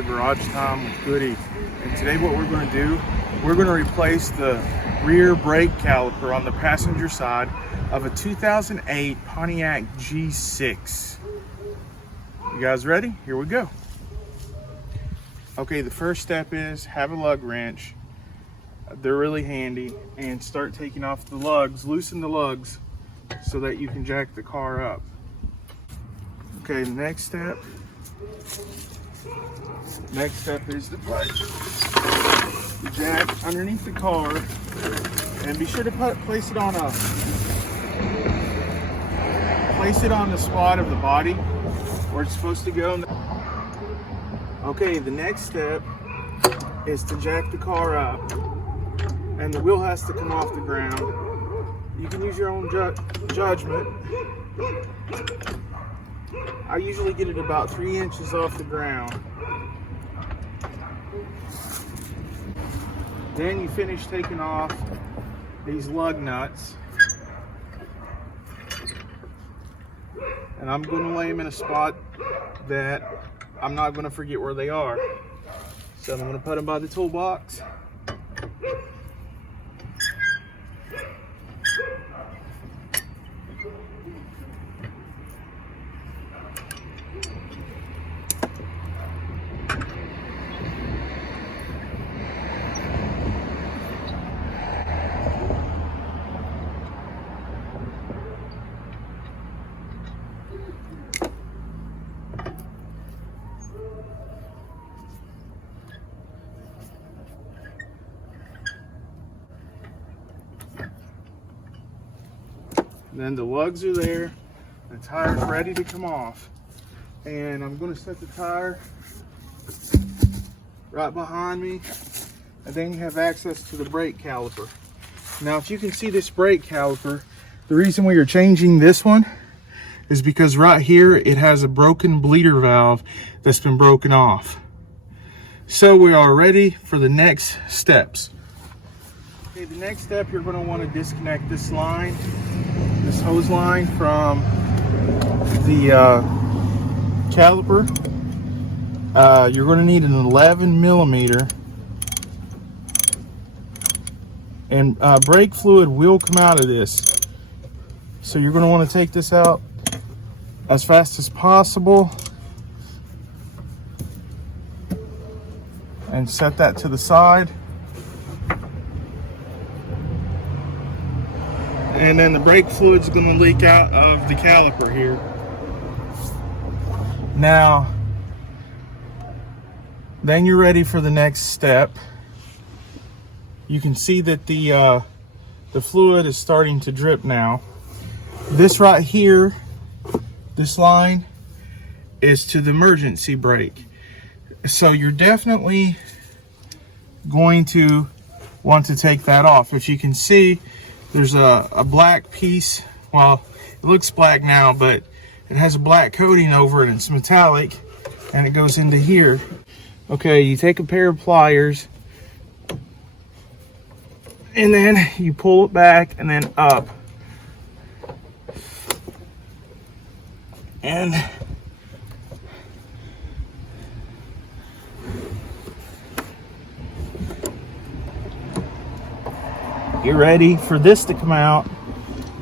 another Garage Time with Goody. And today what we're going to do, we're going to replace the rear brake caliper on the passenger side of a 2008 Pontiac G6. You guys ready? Here we go. Okay, the first step is have a lug wrench. They're really handy, and start taking off the lugs, loosen the lugs so that you can jack the car up. Okay, the next step is to put the jack underneath the car, and be sure to place it on the spot of the body where it's supposed to go. Okay, the next step is to jack the car up, and the wheel has to come off the ground. You can use your own judgment. I usually get it about 3 inches off the ground. Then you finish taking off these lug nuts, and I'm going to lay them in a spot that I'm not going to forget where they are. So I'm going to put them by the toolbox. Then the lugs are there, the tire's ready to come off. And I'm going to set the tire right behind me, and then you have access to the brake caliper. Now, if you can see this brake caliper, the reason we are changing this one is because right here it has a broken bleeder valve that's been broken off. So we are ready for the next steps. Okay, the next step, you're going to want to disconnect this line, this hose line from the caliper. You're going to need an 11 millimeter, and brake fluid will come out of this. So you're going to want to take this out as fast as possible and set that to the side. And then the brake fluid's going to leak out of the caliper here. Now, then you're ready for the next step. You can see that the fluid is starting to drip now. This right here, this line, is to the emergency brake. So you're definitely going to want to take that off. If you can see, there's a black piece. Well, it looks black now, but it has a black coating over it, and it's metallic, and it goes into here. Okay, you take a pair of pliers, and then you pull it back and then up. And you're ready for this to come out.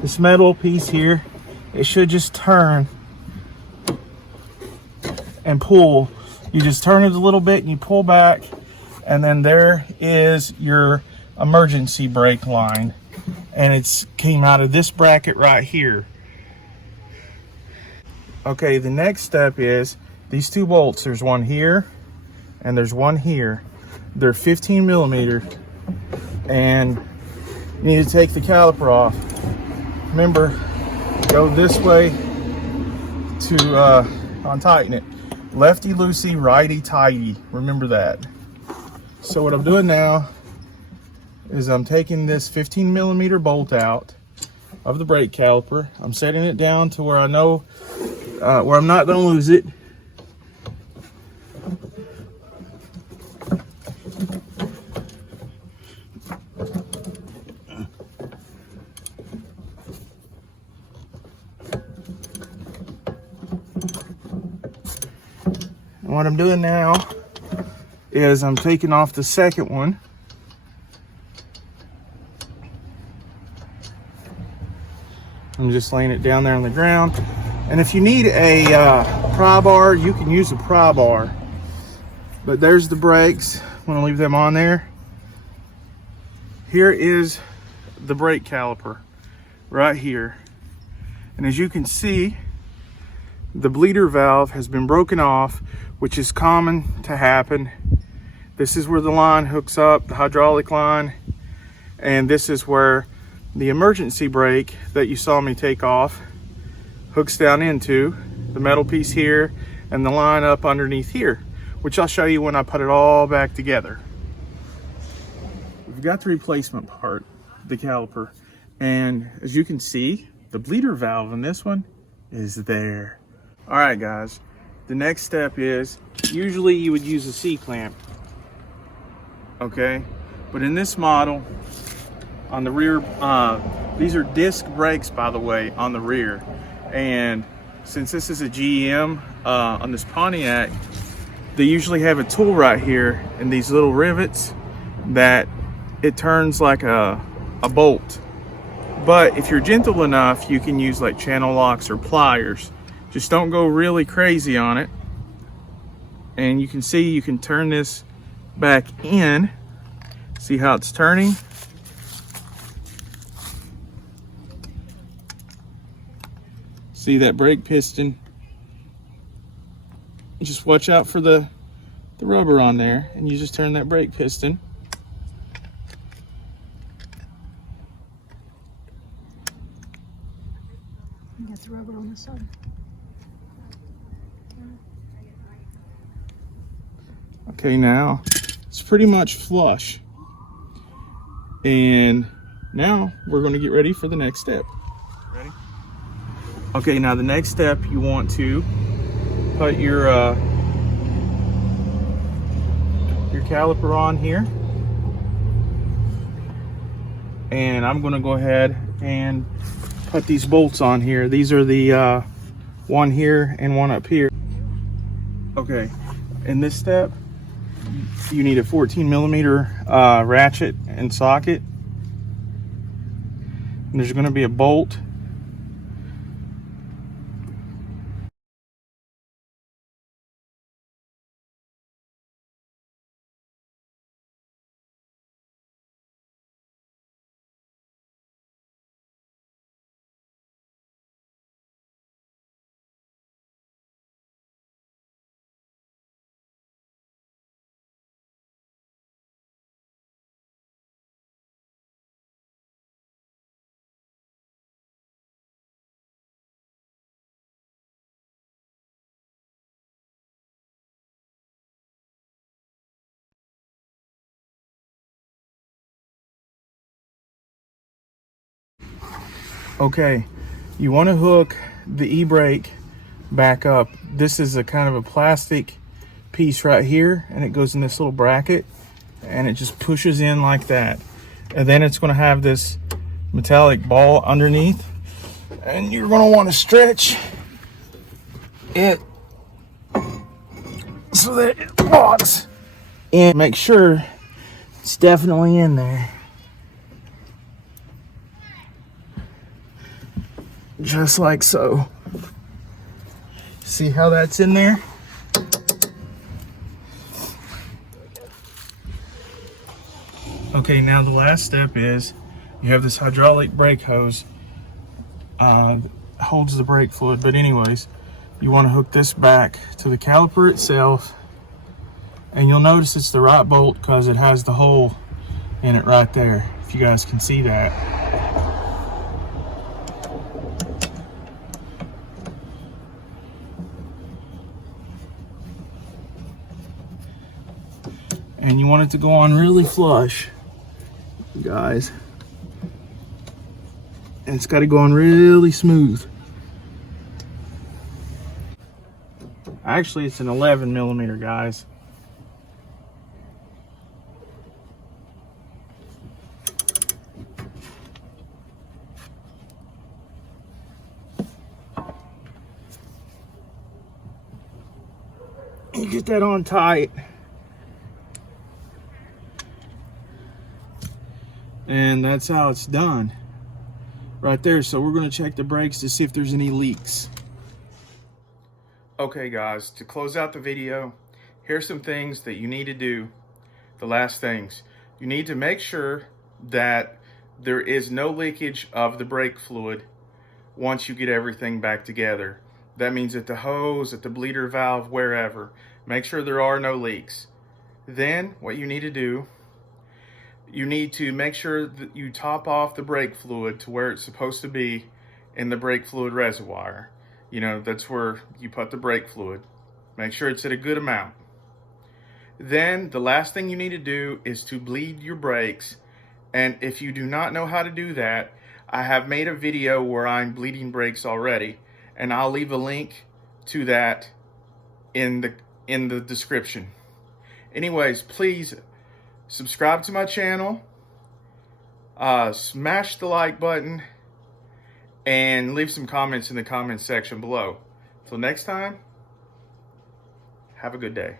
This metal piece here, it should just turn and pull. You just turn it a little bit and you pull back, and then there is your emergency brake line, and it's came out of this bracket right here. Okay, the next step is these two bolts. There's one here and there's one here. They're 15 millimeter, and you need to take the caliper off. Remember, go this way to untighten it. Lefty loosey, righty tighty. Remember that. So what I'm doing now is I'm taking this 15 millimeter bolt out of the brake caliper. I'm setting it down to where I know where I'm not going to lose it. And what I'm doing now is I'm taking off the second one. I'm just laying it down there on the ground. And if you need a pry bar, you can use a pry bar. But there's the brakes. I'm gonna leave them on there. Here is the brake caliper right here. And as you can see, the bleeder valve has been broken off, which is common to happen. This is where the line hooks up, the hydraulic line, and this is where the emergency brake that you saw me take off hooks down into, the metal piece here and the line up underneath here, which I'll show you when I put it all back together. We've got the replacement part, the caliper, and as you can see, the bleeder valve in this one is there. All right, guys, the next step is, usually you would use a C-clamp, okay? But in this model, on the rear, these are disc brakes, by the way, on the rear. And since this is a GM, on this Pontiac, they usually have a tool right here and these little rivets that it turns like a bolt. But if you're gentle enough, you can use like channel locks or pliers. Just don't go really crazy on it. And you can see you can turn this back in. See how it's turning? See that brake piston? Just watch out for the rubber on there, and you just turn that brake piston. You got the rubber on the side. Okay, now it's pretty much flush. And now we're going to get ready for the next step. Ready? Okay, now the next step, you want to put your caliper on here. And I'm going to go ahead and put these bolts on here. These are the one here and one up here. Okay, in this step, you need a 14mm ratchet and socket. And there's going to be a bolt. Okay, you want to hook the e-brake back up. This is a kind of a plastic piece right here, and it goes in this little bracket, and it just pushes in like that. And then it's going to have this metallic ball underneath, and you're going to want to stretch it so that it locks in. Make sure it's definitely in there. Just like so. See how that's in there? Okay, now the last step is you have this hydraulic brake hose, holds the brake fluid, but anyways, you want to hook this back to the caliper itself, and you'll notice it's the right bolt because it has the hole in it right there, if you guys can see that. And you want it to go on really flush, guys. And it's got to go on really smooth. Actually, it's an 11mm, guys. You get that on tight. And that's how it's done right there. So we're going to check the brakes to see if there's any leaks. Okay guys, to close out the video, here's some things that you need to do. The last things. You need to make sure that there is no leakage of the brake fluid once you get everything back together. That means at the hose, at the bleeder valve, wherever. Make sure there are no leaks. Then what you need to do, you need to make sure that you top off the brake fluid to where it's supposed to be in the brake fluid reservoir. You know, that's where you put the brake fluid. Make sure it's at a good amount. Then the last thing you need to do is to bleed your brakes. And if you do not know how to do that, I have made a video where I'm bleeding brakes already, and I'll leave a link to that in the description. Anyways, please subscribe to my channel, smash the like button, and leave some comments in the comments section below. Till next time, have a good day.